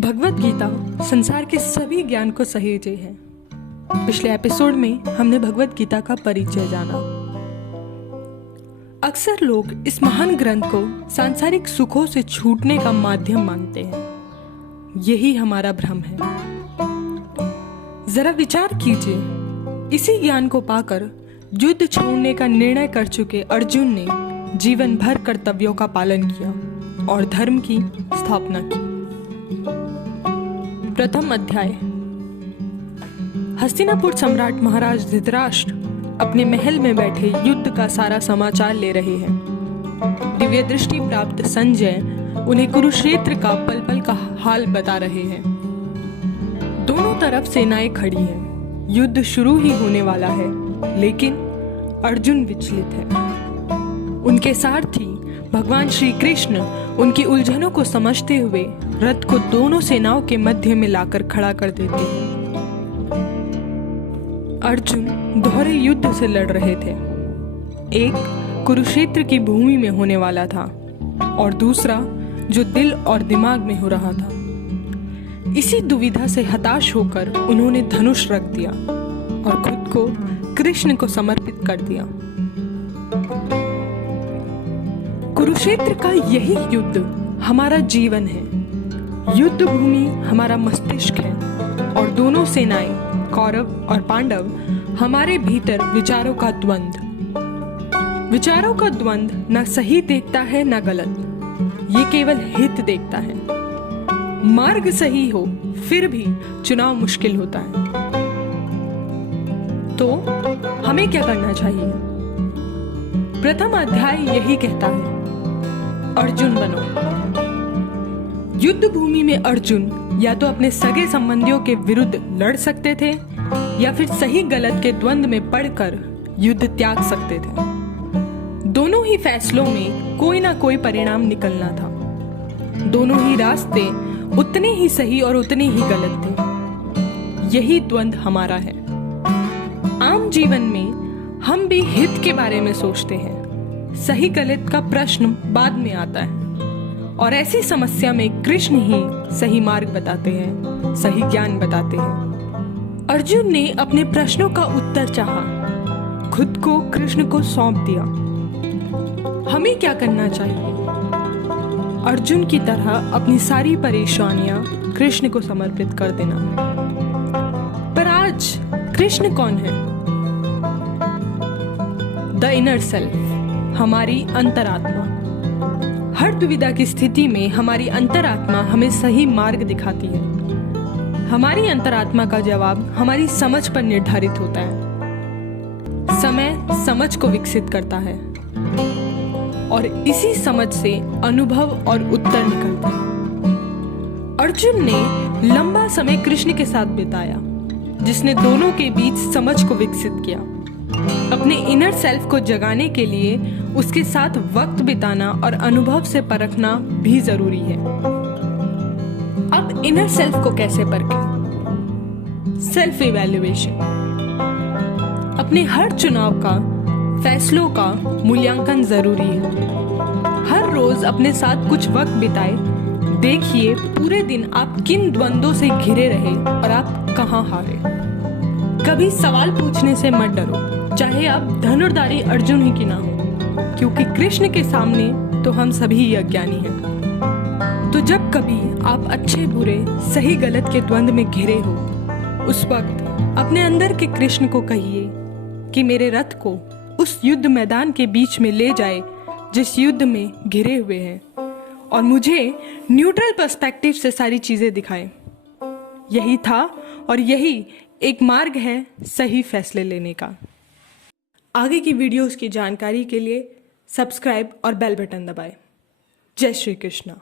भगवत गीता संसार के सभी ज्ञान को सहेजे है। पिछले एपिसोड में हमने भगवत गीता का परिचय जाना। अक्सर लोग इस महान ग्रंथ को सांसारिक सुखों से छूटने का माध्यम मानते हैं। यही हमारा भ्रम है। जरा विचार कीजिए, इसी ज्ञान को पाकर युद्ध छोड़ने का निर्णय कर चुके अर्जुन ने जीवन भर कर्तव्यों का पालन किया और धर्म की स्थापना की। प्रथम अध्याय। हस्तिनापुर सम्राट महाराज धृतराष्ट्र अपने महल में बैठे युद्ध का सारा समाचार ले रहे हैं। दिव्य दृष्टि प्राप्त संजय उन्हें कुरुक्षेत्र का पल पल का हाल बता रहे हैं। दोनों तरफ सेनाएं खड़ी हैं। युद्ध शुरू ही होने वाला है, लेकिन अर्जुन विचलित है। उनके सारथी भगवान श्री कृष्ण उनकी उलझनों को समझते हुए रथ को दोनों सेनाओं के मध्य में लाकर खड़ा कर देते हैं। अर्जुन दोहरे युद्ध से लड़ रहे थे। एक कुरुक्षेत्र की भूमि में होने वाला था और दूसरा जो दिल और दिमाग में हो रहा था। इसी दुविधा से हताश होकर उन्होंने धनुष रख दिया और खुद को कृष्ण को समर्पित कर दिया। कुरुक्षेत्र का यही युद्ध हमारा जीवन है। युद्ध भूमि हमारा मस्तिष्क है और दोनों सेनाएं कौरव और पांडव हमारे भीतर विचारों का द्वंद्व। विचारों का द्वंद्व न सही देखता है न गलत, ये केवल हित देखता है। मार्ग सही हो फिर भी चुनाव मुश्किल होता है। तो हमें क्या करना चाहिए? प्रथम अध्याय यही कहता है, अर्जुन बनो। युद्ध भूमि में अर्जुन या तो अपने सगे संबंधियों के विरुद्ध लड़ सकते थे या फिर सही गलत के द्वंद्व में पड़कर युद्ध त्याग सकते थे। दोनों ही फैसलों में कोई ना कोई परिणाम निकलना था। दोनों ही रास्ते उतने ही सही और उतने ही गलत थे। यही द्वंद्व हमारा है। आम जीवन में हम भी हित के बारे में सोचते हैं। सही गलत का प्रश्न बाद में आता है और ऐसी समस्या में कृष्ण ही सही मार्ग बताते हैं, सही ज्ञान बताते हैं। अर्जुन ने अपने प्रश्नों का उत्तर चाहा, खुद को कृष्ण को सौंप दिया। हमें क्या करना चाहिए? अर्जुन की तरह अपनी सारी परेशानियां कृष्ण को समर्पित कर देना। पर आज कृष्ण कौन है? द इनर सेल्फ, हमारी अंतरात्मा। हर दुविधा की स्थिति में हमारी अंतरात्मा हमें सही मार्ग दिखाती है। हमारी अंतरात्मा का जवाब हमारी समझ पर निर्धारित होता है। समय समझ को विकसित करता है और इसी समझ से अनुभव और उत्तर निकलते हैं। अर्जुन ने लंबा समय कृष्ण के साथ बिताया, जिसने दोनों के बीच समझ को विकसित किया। अपने इनर सेल्फ को जगाने के लिए उसके साथ वक्त बिताना और अनुभव से परखना भी जरूरी है। अब इनर सेल्फ को कैसे परखें? Self evaluation. अपने हर चुनाव का, फैसलों का मूल्यांकन जरूरी है। हर रोज अपने साथ कुछ वक्त बिताए। देखिए पूरे दिन आप किन द्वंद्वों से घिरे रहे और आप कहां हारे। कभी सवाल पूछने से मत डरो, चाहे आप धनुर्धारी अर्जुन ही क्यों ना हो, क्योंकि कृष्ण के सामने तो हम सभी ही अज्ञानी हैं। तो जब कभी आप अच्छे बुरे, सही गलत के द्वंद्व में घिरे हो, उस वक्त अपने अंदर के कृष्ण को कहिए कि मेरे रथ को उस युद्ध मैदान के बीच में ले जाए जिस युद्ध में घिरे हुए हैं, और मुझे न्यूट्रल पर्सपेक्टिव से सारी चीजें दिखाएं। यही था और यही एक मार्ग है सही फैसले लेने का। आगे की वीडियोस की जानकारी के लिए सब्सक्राइब और बेल बटन दबाएं। जय श्री कृष्ण।